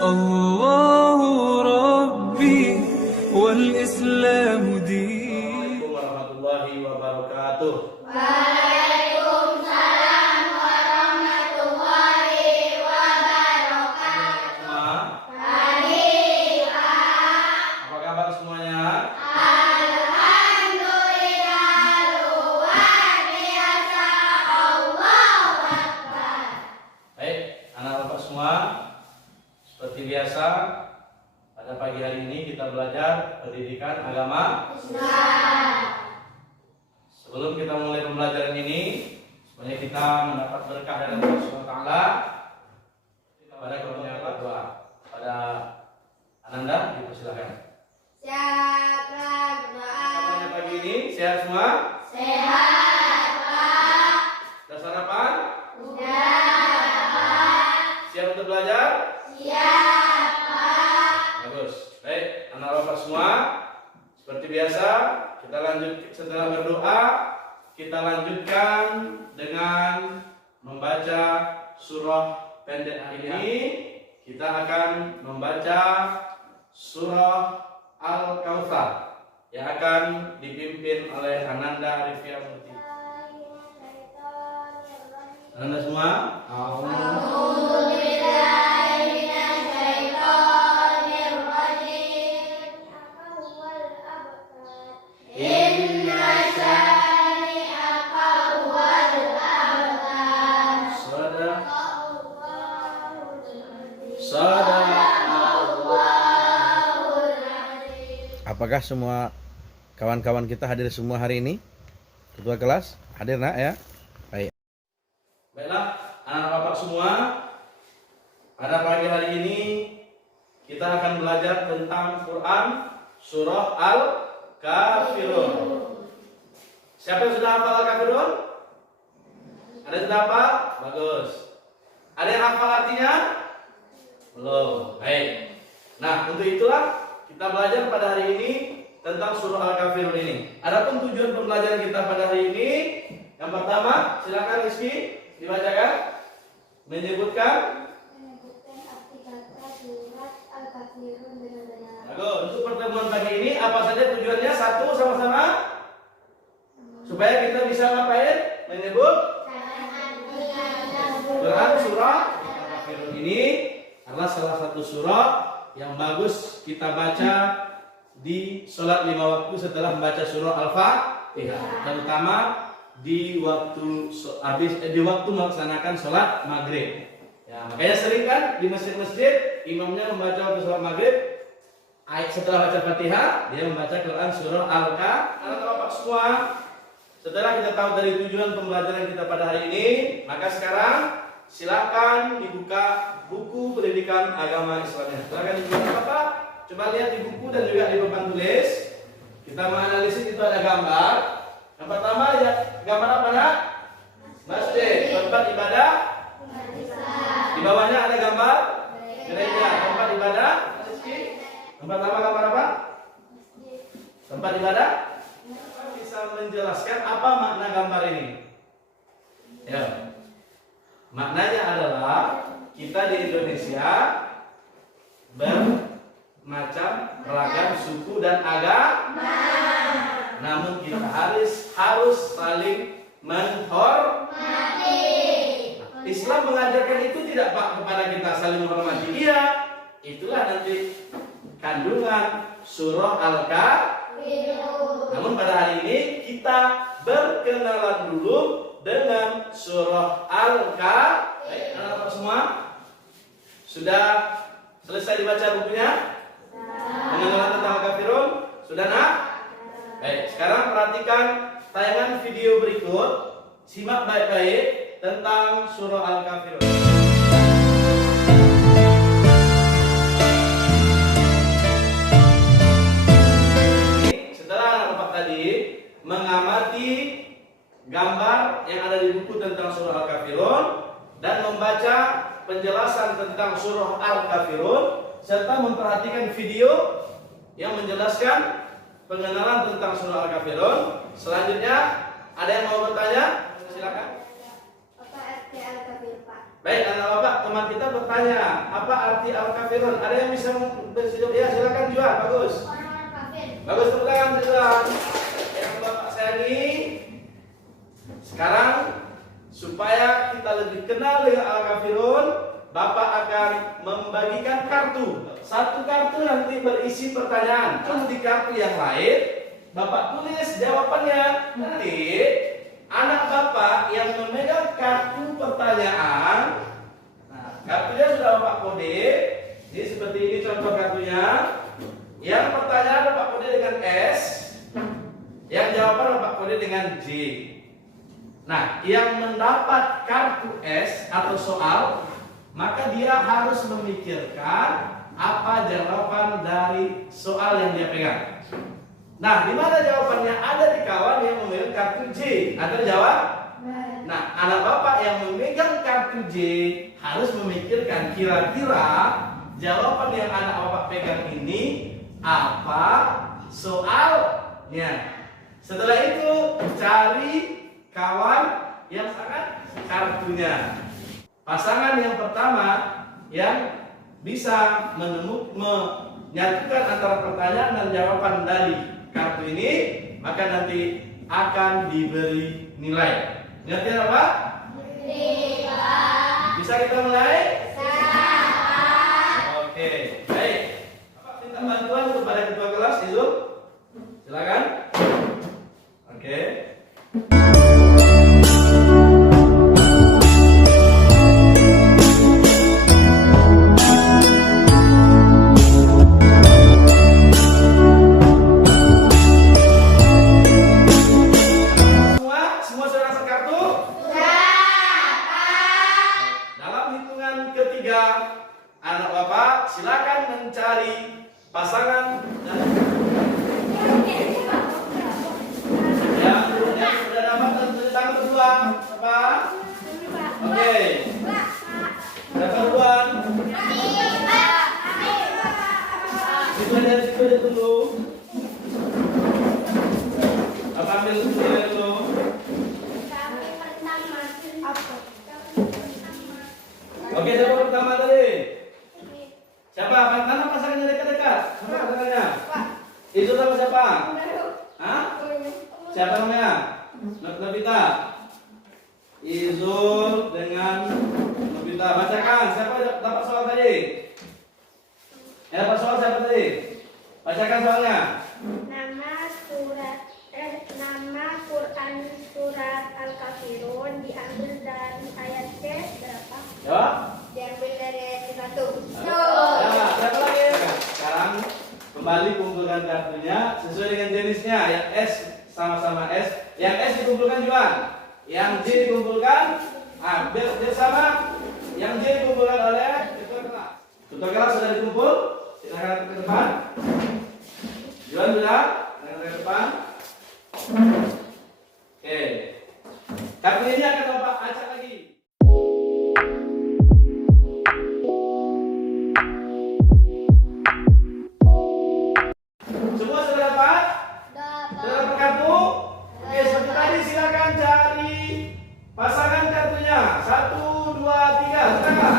الله ربي والإسلام ديني. Assalamualaikum warahmatullahi wabarakatuh. Waalaikumsalam warahmatullahi wabarakatuh. Baik, Apa kabar semuanya? alhamdulillah luar biasa. Allahu Akbar. Baik, anak bapak semua, seperti biasa pada pagi hari ini kita belajar pendidikan agama. Sebelum kita mulai pembelajaran ini, supaya kita mendapat berkah dari Allah Subhanahu wa taala, pada kemudian berdoa. Pada Ananda dipersilakan. Siapa berdoa? Pada pagi ini sehat semua? Sehat, Pak. Sudah sarapan? Sudah. Siap untuk belajar? Siap, Pak. Bagus. Baik, anak bapak semua, seperti biasa kita lanjut setelah berdoa, kita lanjutkan dengan membaca surah pendek ini. Kita akan membaca surah Al-Kautsar yang akan dipimpin oleh Ananda Arifia Murti. Ananda semua, apakah semua kawan-kawan kita hadir semua hari ini? Ketua kelas hadir nak ya? Baik. Baiklah, anak bapak semua, pada pagi hari ini kita akan belajar tentang Quran surah Al-Kafirun. Siapa yang sudah hafal Al-Kafirun? Ada yang sudah hafal? Bagus. Ada yang hafal artinya? Belum. Baik. Nah, untuk itulah kita belajar pada hari ini tentang surah Al-Kafirun ini. Adapun tujuan pembelajaran kita pada hari ini, yang pertama, silakan Rizky dibacakan. Menyebutkan arti kata surat Al-Kafirun benar-benar. Bagus. Untuk pertemuan pagi ini apa saja tujuannya? Satu, sama-sama supaya kita bisa ngapain? Menyebut Quran surah Al-Kafirun ini adalah salah satu surah yang bagus kita baca di sholat 5 waktu setelah membaca surah Al-Fatihah, terutama di waktu di waktu melaksanakan sholat maghrib. Ya, makanya sering kan di masjid-masjid imamnya membaca waktu sholat maghrib, setelah baca Fatihah dia membaca Quran surah Al-Kafirun. Anak-anak semua, setelah kita tahu dari tujuan pembelajaran kita pada hari ini, maka sekarang silakan dibuka buku pendidikan agama Islamnya. Silakan dibuka apa? Coba lihat di buku dan juga di papan tulis. Kita menganalisis itu ada gambar. Yang pertama ya gambar apa nak? Masjid, tempat ibadah. Di bawahnya ada gambar gereja, tempat ibadah. Tempat apa gambar apa? Tempat ibadah. Bisa menjelaskan apa makna gambar ini? Ya. Maknanya adalah kita di Indonesia bermacam ragam suku dan agama, namun kita harus saling menghormati. Islam mengajarkan itu tidak Pak kepada kita saling menghormati. Iya, itulah nanti kandungan surah Al-Kafirun. Namun pada hari ini kita berkenalan dulu dengan surah Al-Kafirun. Baik, anak-anak semua sudah selesai dibaca bukunya? Pengenalan tentang Al-Kafirun? Sudah nak? Baik, sekarang perhatikan tayangan video berikut. Simak baik-baik tentang surah Al-Kafirun. Setelah anak bapak tadi mengamati gambar yang ada di buku tentang surah Al-Kafirun dan membaca penjelasan tentang surah Al-Kafirun serta memperhatikan video yang menjelaskan pengenalan tentang surah Al-Kafirun. Selanjutnya ada yang mau bertanya? Silakan. Apa arti Al-Kafir, Pak? Baik, anak bapak, teman kita bertanya, apa arti al-kafirun? Ada yang bisa menjawab? Ya, silakan juga. Bagus. Orang kafir. Bagus, tepuk tangan, silakan. Yang bapak sayangi, sekarang supaya kita lebih kenal dengan al-kafirun, bapak akan membagikan kartu. Satu kartu nanti berisi pertanyaan. Cuma di kartu yang lain, bapak tulis jawabannya. Nanti anak bapak yang memegang kartu pertanyaan, nah, kartunya sudah bapak kode. Jadi seperti ini contoh kartunya. Yang pertanyaan bapak kode dengan S, yang jawaban bapak kode dengan J. Nah, yang mendapat kartu S atau soal, maka dia harus memikirkan apa jawaban dari soal yang dia pegang. Nah, di mana jawabannya? Ada di kawan yang memegang kartu J. Ada jawab? Nah, anak bapak yang memegang kartu J harus memikirkan kira-kira jawaban yang anak bapak pegang ini apa soalnya. Setelah itu cari kawan yang sangat kartunya. Pasangan yang pertama yang bisa menyatukan antara pertanyaan dan jawaban dari kartu ini, maka nanti akan diberi nilai. Nilainya apa? Bisa kita mulai? Oke, baik. Bapak minta bantuan kepada ketua kelas, Izul. Silakan. Oke. Semua sudah rasa kartu? Dalam hitungan ketiga, anak bapak silakan mencari pasangan dan yang sudah dapat tentang kedua apa? Oke. Yang kedua, itu dari situ dia tunggu. Apa ambil sendiri dulu? Oke, siapa pertama tadi? Siapa? Mana pasangannya dekat-dekat? Siapa pasangannya? Itu sama siapa? Hah? Siapa namanya? Nobita. Izul dengan Nobita. Bacakan. Siapa dapat soal tadi? Ya, dapat soal siapa tadi? Bacakan soalnya. Nama Quran surat Al-Kafirun diambil dari ayat C berapa? Jawab. Diambil dari ayat 1. Ya, siapa lagi? Sekarang kembali kumpulkan kartunya sesuai dengan jenisnya. Yang S sama-sama S. Yang S dikumpulkan Juan. Yang J dikumpulkan biar sama. Yang J dikumpulkan oleh ketua kelas. Ketua kelas sudah dikumpul. Silakan ke depan. Juan sudah. Silakan ke depan. Oke. Kartu ini akan bapak acak lagi. Semua sudah dapat? Sudah dapat kartu? Oke, seperti tadi silakan cari pasangan kartunya. 1, 2, 3. Silakan.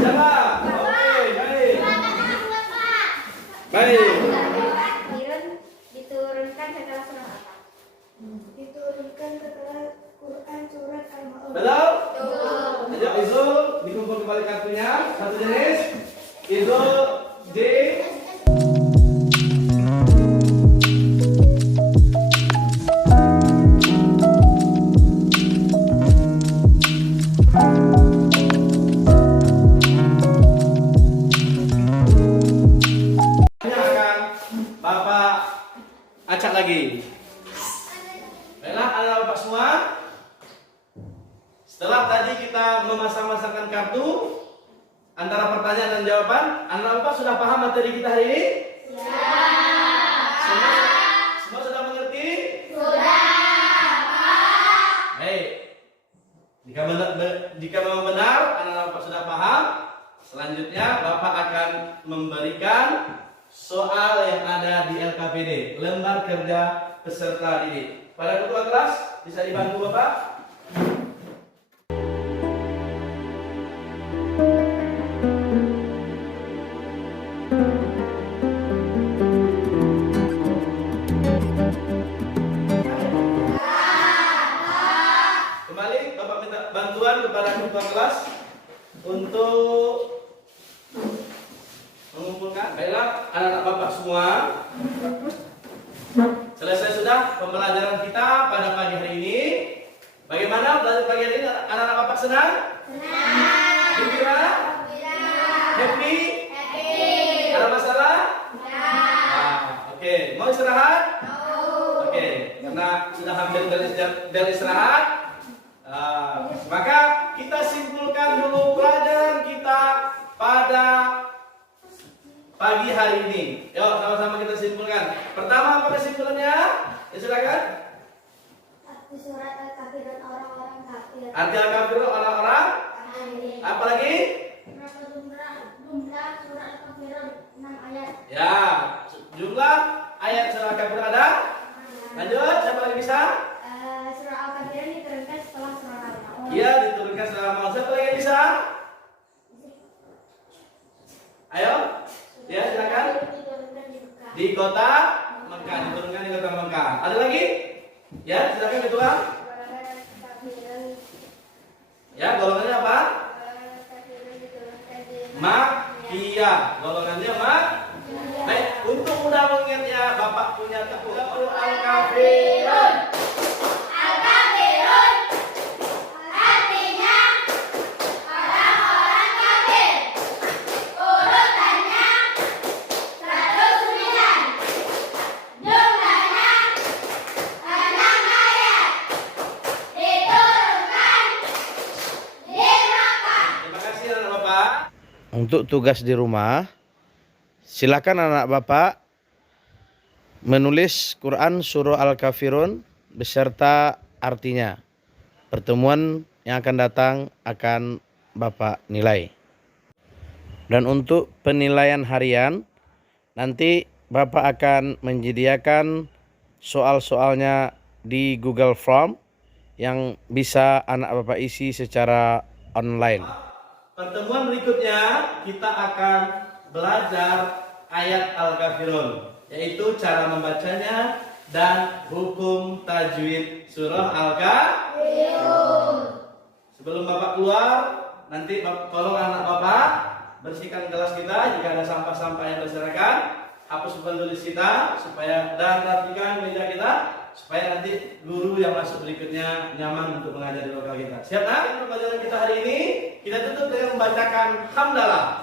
Siapa? Oke, baik. Baik. Diturunkan setelah surat apa? Diturunkan setelah Quran surat Al-Ma'un. Betul? Ayo Izul dikumpul kembali kartunya. Satu jenis. Izul J. Bapak acak lagi. Baiklah, anak bapak semua. Setelah tadi kita memasang-masangkan kartu antara pertanyaan dan jawaban, anak bapak sudah paham materi kita hari ini? Semua sudah mengerti? Baik. Jika memang benar anak bapak sudah paham, selanjutnya bapak akan memberikan soal yang ada di LKPD, lembar kerja peserta didik. Pada ketua kelas, Bisa dibantu Bapak? Kembali Bapak minta bantuan kepada ketua kelas untuk mengumpulkan. Baiklah anak-anak Bapak semua, selesai sudah pembelajaran kita pada pagi hari ini. Bagaimana belajar pagi hari ini? Anak-anak Bapak senang? Senang. Gembira? Happy? Ada masalah? Oke. Mau istirahat? Oke. Karena sudah hampir bel istirahat, maka kita simpulkan dulu pelajaran kita pada pagi hari ini. Yuk sama-sama kita simpulkan. Pertama apa kesimpulannya? Ya silakan. Arti surat Al-Kafirun orang-orang kafir. Arti Al-Kafirun orang-orang. Apalagi? Jumlah surat Al-Kafirun 6 ayat. Ya, jumlah ayat surah Al-Kafirun ada. Lanjut, siapa lagi bisa? Surah Al-Kafirun diturunkan setelah surah Al-Maun. Iya, diturunkan setelah Al-Maun. Siapa lagi bisa? Ayo. Ya, silakan. Diturunkan di Mekah. Di kota Mekah, diturunkan di kota Mekah. Ada lagi? Ya, silakan ketua. Ya, golongannya apa? Makkiyah. Golongannya Mak. Baik, untuk mudah mengingatnya, Bapak punya tepuk Al-Kafirun. Al-Kafirun artinya orang-orang kafir. Urutannya 109. Jumlahnya 6 ayat. Diturunkan di Makkah. Terima kasih anak Bapak. Untuk tugas di rumah, silakan anak Bapak menulis Quran Surah Al-Kafirun beserta artinya. Pertemuan yang akan datang akan Bapak nilai. Dan untuk penilaian harian, nanti Bapak akan menyediakan soal-soalnya di Google Form yang bisa anak Bapak isi secara online. Pertemuan berikutnya kita akan belajar ayat Al-Kafirun, yaitu cara membacanya dan hukum tajwid surah Al-Kafirun. Sebelum Bapak keluar, nanti tolong anak Bapak bersihkan kelas kita. Jika ada sampah-sampah yang berserakan, hapus bukan tulis kita supaya, dan rapikan meja kita supaya nanti guru yang masuk berikutnya nyaman untuk mengajar di lokal kita. Siap nak? Pembelajaran kita hari ini kita tutup dengan membacakan hamdalah.